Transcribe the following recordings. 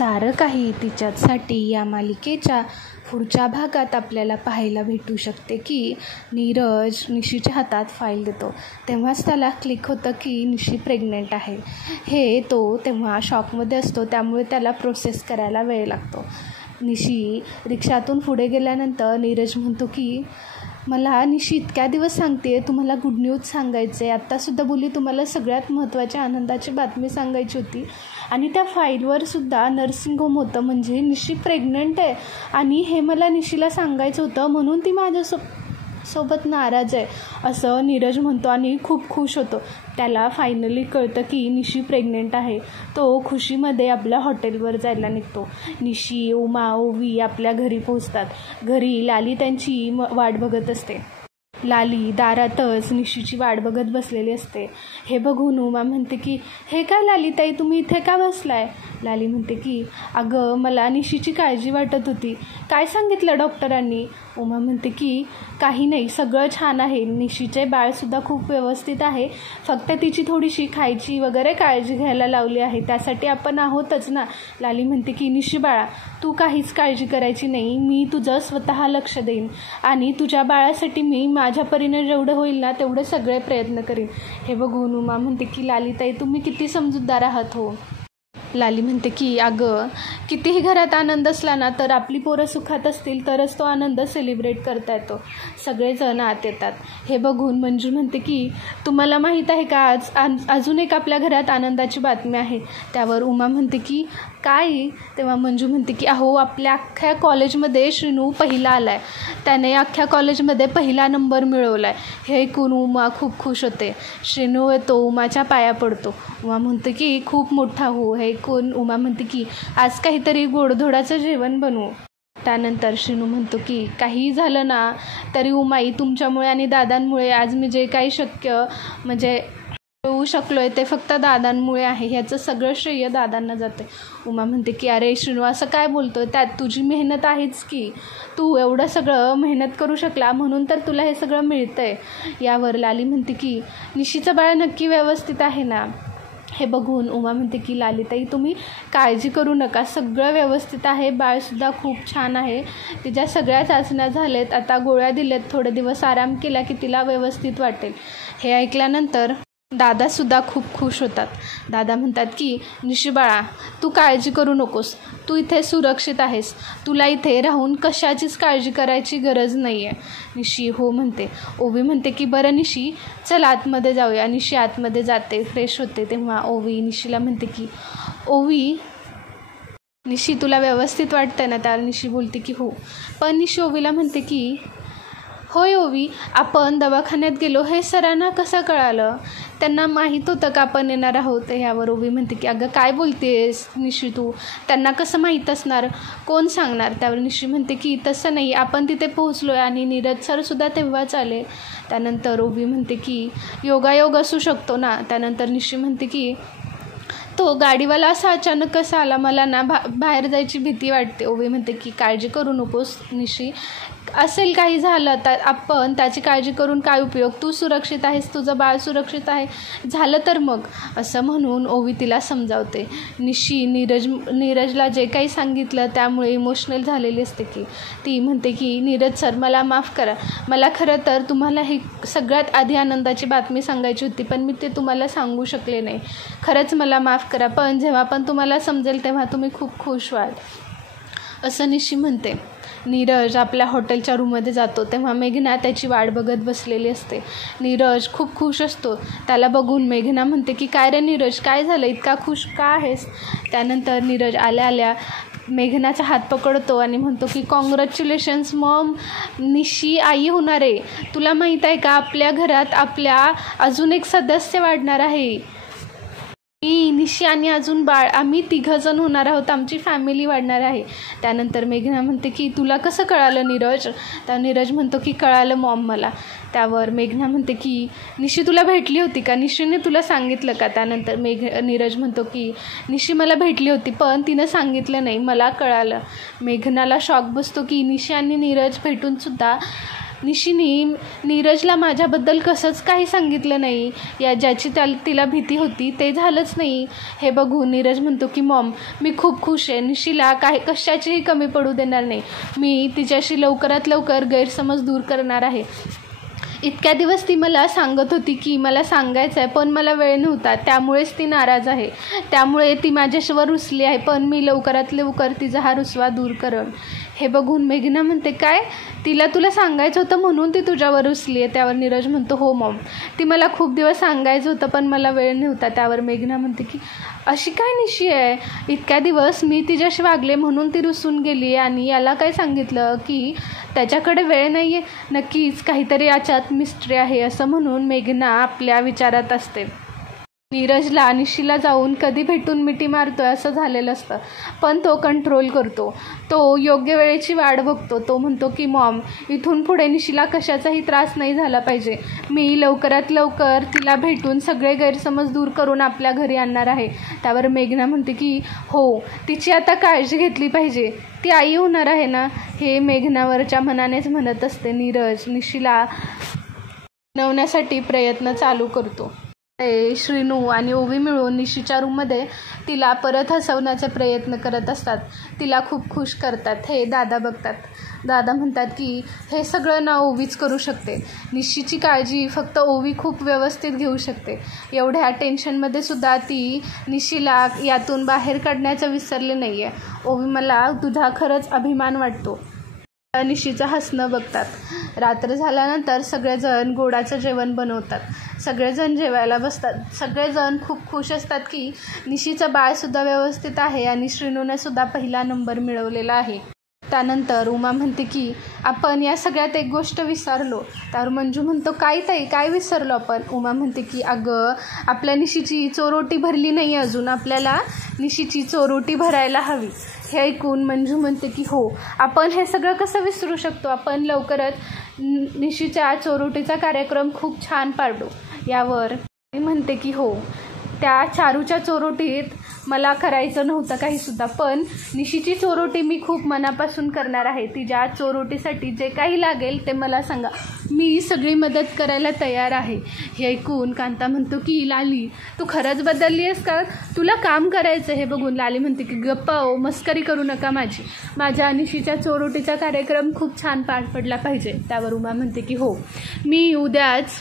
सारं काही तिच्यासाठी या मालिकेच्या पुढच्या भागात आपल्याला पाहायला भेटू शकते की नीरज निशीच्या हातात फाईल देतो. तेव्हाच त्याला क्लिक होतं की निशी प्रेग्नंट आहे. हे तो तेव्हा शॉकमध्ये असतो, त्यामुळे त्याला प्रोसेस करायला वेळ लागतो. निशी रिक्षातून पुढे गेल्यानंतर नीरज म्हणतो की मला निशी इतक्या दिवस सांगते तुम्हाला गुड न्यूज सांगायचं आहे, आत्तासुद्धा बोलली तुम्हाला सगळ्यात महत्त्वाची आनंदाची बातमी सांगायची होती. आणि त्या फाईलवर सुद्धा नर्सिंग होम होतं, म्हणजे निशी प्रेग्नंट आहे आणि हे मला निशीला सांगायचं होतं, म्हणून ती माझ्यासोबत नाराज आहे असं नीरज म्हणतो आणि खूप खुश होतो. त्याला फायनली कळतं की निशी प्रेग्नंट आहे. तो खुशीमध्ये आपल्या हॉटेलवर जायला निघतो. निशी, उमा, ओवी आपल्या घरी पोहोचतात. घरी लाली त्यांची वाट बघत असते. लाली दारातच निशीची वाट बघत बसलेली असते. हे बघून उमा म्हणते की हे काय लालीताई, तुम्ही इथे का बसलाय? लाली म्हणते की अगं मला निशीची काळजी वाटत होती. काय सांगितलं डॉक्टरांनी? उमा म्हणते की काही नाही, सगळं छान आहे. निशीचे बाळसुद्धा खूप व्यवस्थित आहे, फक्त तिची थोडीशी खायची वगैरे काळजी घ्यायला लावली आहे, त्यासाठी आपण आहोतच ना. लाली म्हणते की निशी बाळा, तू काहीच काळजी करायची नाही, मी तुझं स्वतः लक्ष देईन आणि तुझ्या बाळासाठी मी माझ्या परीने जेवढं होईल ना तेवढे सगळे प्रयत्न करीन. हे बघून उमा म्हणते की लालीताई तुम्ही किती समजूतदार आहात हो. लाली म्हणते की अगं कितीही घरात आनंद असला ना तर आपली पोरं सुखात असतील तरच तो आनंद सेलिब्रेट करता येतो. सगळेजण आत येतात. हे बघून मंजू म्हणते की तुम्हाला माहीत आहे का अजून एक आपल्या घरात आनंदाची बातमी आहे. त्यावर उमा म्हणते की काय? तेव्हा मंजू म्हणते की अहो आपल्या अख्ख्या कॉलेजमध्ये श्रीनू पहिला आला आहे, त्याने अख्ख्या कॉलेजमध्ये पहिला नंबर मिळवला आहे. हे ऐकून उमा खूप खुश होते. श्रीनू येतो, उमाच्या पाया पडतो. उमा म्हणते की खूप मोठा हो. हे ऐकून उमा म्हणते की आज काहीतरी गोडधोडाचं जेवण बनवू. त्यानंतर श्रीनू म्हणतो की काहीही झालं ना तरी उमाई तुमच्यामुळे आणि दादांमुळे आज मी जे काही होऊ शकलो आहे ते फक्त दादांमुळे आहे, ह्याचं सगळं श्रेय दादांना जाते. उमा म्हणते की अरे श्रीनू असं काय बोलतो, त्यात तुझी मेहनत आहेच की, तू एवढं सगळं मेहनत करू शकला म्हणून तर तुला हे सगळं मिळतं आहे. यावर लाली म्हणते की निशीचं बाळ नक्की व्यवस्थित आहे ना? हे बघून उमा म्हणते की लालीताई तुम्ही काळजी करू नका, सगळं व्यवस्थित आहे, बाळसुद्धा खूप छान आहे, तिच्या सगळ्या चाचण्या झाल्यात, आता गोळ्या दिल्यात, थोडे दिवस आराम केला की तिला व्यवस्थित वाटेल. हे ऐकल्यानंतर दादासुद्धा खूप खुश होतात. दादा म्हणतात की निशी बाळा तू काळजी करू नकोस, तू इथे सुरक्षित आहेस, तुला इथे राहून कशाचीच काळजी करायची गरज नाही आहे. निशी हो म्हणते. ओवी म्हणते की बरं निशी चल आतमध्ये जाऊया. निशी आतमध्ये जाते, फ्रेश होते. तेव्हा ओवी निशीला म्हणते की ओवी निशी तुला व्यवस्थित वाटतं ना? त्याला निशी बोलते की हो. पण निशी ओवीला म्हणते की होय ओवी, आपण दवाखान्यात गेलो हे सरांना कसं कळालं? त्यांना माहीत होतं का आपण येणार आहोत? ह्यावर ओवी म्हणते की अगं काय बोलतेस निशी तू, त्यांना कसं माहीत असणार, कोण सांगणार? त्यावर निशी म्हणते की तसं नाही, आपण तिथे पोहोचलो आहे आणि नीरज सरसुद्धा तेव्हाच आले. त्यानंतर ओवी म्हणते की योगायोग असू शकतो ना? त्यानंतर निशी म्हणते की तो गाडीवाला असा अचानक कसा आला, मला ना बाहेर जायची भीती वाटते. ओवी म्हणते की काळजी करू नकोस निशी, असेल काही झालं तर आपण त्याची काळजी करून काय उपयोग, तू सुरक्षित आहेस, तुझं बाळ सुरक्षित आहे, झालं तर मग, असं म्हणून ओवी तिला समजावते. निशी नीरजला जे काही सांगितलं त्यामुळे इमोशनल झालेली असते की ती म्हणते की नीरज सर मला माफ करा, मला खरं तर तुम्हाला ही सगळ्यात आधी आनंदाची बातमी सांगायची होती पण मी ते तुम्हाला सांगू शकले नाही, खरंच मला माफ करा, पण जेव्हा पण तुम्हाला समजेल तेव्हा तुम्ही खूप खुश व्हाल, असं निशी म्हणते. नीरज आपल्या हॉटेलच्या रूममध्ये जातो तेव्हा मेघना त्याची वाट बघत बसलेली असते. नीरज खूप खुश असतो. त्याला बघून मेघना म्हणते की काय रे नीरज, काय झालं, इतका खुश का आहेस? त्यानंतर नीरज आल्या मेघनाचा हात पकडतो आणि म्हणतो की कॉंग्रॅच्युलेशन्स मॉम, निशी आई होणार आहे. तुला माहीत आहे का आपल्या घरात आपल्या अजून एक सदस्य वाढणार आहे, निशी आणि अजून बाळ, आम्ही 3 जण होणार आहोत, आमची फॅमिली वाढणार आहे. त्यानंतर मेघना म्हणते की तुला कसं कळालं नीरज? त्या नीरज म्हणतो की कळालं मॉम मला. त्यावर मेघना म्हणते की निशी तुला भेटली होती का, निशीने तुला सांगितलं का? त्यानंतर नीरज म्हणतो की निशी मला भेटली होती पण तिनं सांगितलं नाही, मला कळालं. मेघनाला शॉक बसतो की निशी आणि नीरज भेटूनसुद्धा निशीने नीरजला माझ्याबद्दल कसंच काही सांगितलं नाही, ज्याची तिला भीती होती ते झालंच नाही. हे बघून नीरज म्हणतो की मॉम, मी खूप खुश आहे. निशीला कशाचीही कमी पडू देणार नाही. मी तिच्याशी लवकरात लवकर गैरसमज दूर करणार आहे. इतक्या दिवस ती मला सांगत होती की मला सांगायचं आहे, पण मला वेळ नव्हता, त्यामुळेच ती नाराज आहे. त्यामुळे ती माझ्याशिवाय रुसली आहे, पण मी लवकरात लवकर तिचा हा रुसवा दूर करेन. हे बघून मेघना म्हणते, काय तुला सांगायचं होतं म्हणून ती तुझ्यावर रुसली आहे? त्यावर नीरज म्हणतो, हो मॉम, ती मला खूप दिवस सांगायचं होतं पण मला वेळ नव्हता. त्यावर मेघना म्हणते की अशी काय निशी आहे, इतक्या दिवस मी तिच्याशी वागले म्हणून ती रुसून गेली आणि याला काय सांगितलं की त्याच्याकडे वेळ नाही आहे. नक्कीच काहीतरी याच्यात मिस्ट्री आहे असं म्हणून मेघना आपल्या विचारात असते. नीरजला निशीला जाऊन कधी भेटून मिठी मारतोय असं झालेलं असतं, पण तो कंट्रोल करतो. तो योग्य वेळेची वाट बघतो. तो म्हणतो की मॉम, इथून पुढे निशीला कशाचाही त्रास नाही झाला पाहिजे. मी लवकरात लवकर तिला भेटून सगळे गैरसमज दूर करून आपल्या घरी आणणार आहे. त्यावर मेघना म्हणते की हो, तिची आता काळजी घेतली पाहिजे, ती आई होणार आहे ना. हे मेघनावरच्या मनानेच म्हणत असते. नीरज निशीला बनवण्यासाठी प्रयत्न चालू करतो. श्रीनू आणि ओवी मिळून निशीच्या रूममध्ये तिला परत हसवण्याचे प्रयत्न करत असतात. तिला खूप खुश करतात. हे दादा बघतात. दादा म्हणतात की हे सगळं ना ओवीच करू शकते. निशीची काळजी फक्त ओवी खूप व्यवस्थित घेऊ शकते. एवढ्या टेन्शनमध्ये सुद्धा ती निशीला यातून बाहेर काढण्याचं विसरले नाही आहे. ओवी, मला तुझा खरंच अभिमान वाटतो. निशीचं हसणं बघतात. रात्र झाल्यानंतर सगळेजण गोडाचं जेवण बनवतात. सगळेजण जेवायला बसतात. सगळेजण खूप खुश असतात की निशीचं बाळसुद्धा व्यवस्थित आहे आणि श्रीनूने सुद्धा पहिला नंबर मिळवलेला आहे. त्यानंतर उमा म्हणते की आपण या सगळ्यात एक गोष्ट विसरलो. त्यावर मंजू म्हणतो, काय ताई, काय विसरलो आपण? उमा म्हणते की अगं, आपल्या निशीची चोरोटी भरली नाही अजून, आपल्याला निशीची चोरोटी भरायला हवी. हे ऐकून मंजू म्हणते की हो, आपण हे सगळं कसं विसरू शकतो, आपण लवकरच निशीच्या चोरोटीचा कार्यक्रम खूप छान पाडू. यावर मी म्हणते की हो, त्या चारूच्या चोरोटीत मला करायचं नव्हतं काहीसुद्धा, पण निशीची चोरोटी मी खूप मनापासून करणार आहे. तिच्या चोरोटीसाठी जे काही लागेल ते मला सांगा, मी सगळी मदत करायला तयार आहे. हे ऐकून कांता म्हणतो की लाली, तू खरंच बदलली आहेस का? तुला काम करायचं. हे बघून लाली म्हणते की गप्पा हो, मस्करी करू नका माझ्या निशीच्या चोरोटीचा कार्यक्रम खूप छान पार पडला पाहिजे. त्यावर उमा म्हणते की हो, मी उद्याच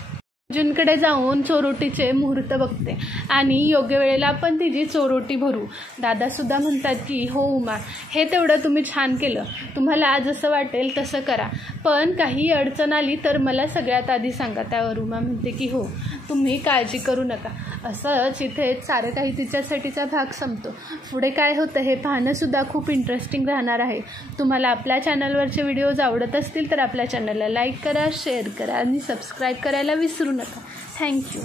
अर्जुनकडे जाऊन चोरोटीचे मुहूर्त बघते आणि योग्य वेळेला आपण तिची चोरोटी भरू. दादासुद्धा म्हणतात की हो उमा, हे तेवढं तुम्ही छान केलं, तुम्हाला जसं वाटेल तसं करा, पण काही अडचण आली तर मला सगळ्यात आधी सांगा. त्यावर उमा म्हणते की हो, तुम्ही काळजी करू नका. असंच इथे सारं काही तिच्यासाठीचा भाग संपतो. पुढे काय होतं हे पाहणंसुद्धा खूप इंटरेस्टिंग राहणार आहे. तुम्हाला आपल्या चॅनलवरचे व्हिडिओज आवडत असतील तर आपल्या चॅनलला लाईक करा, शेअर करा आणि सबस्क्राईब करायला विसरू नका. थँक्यू.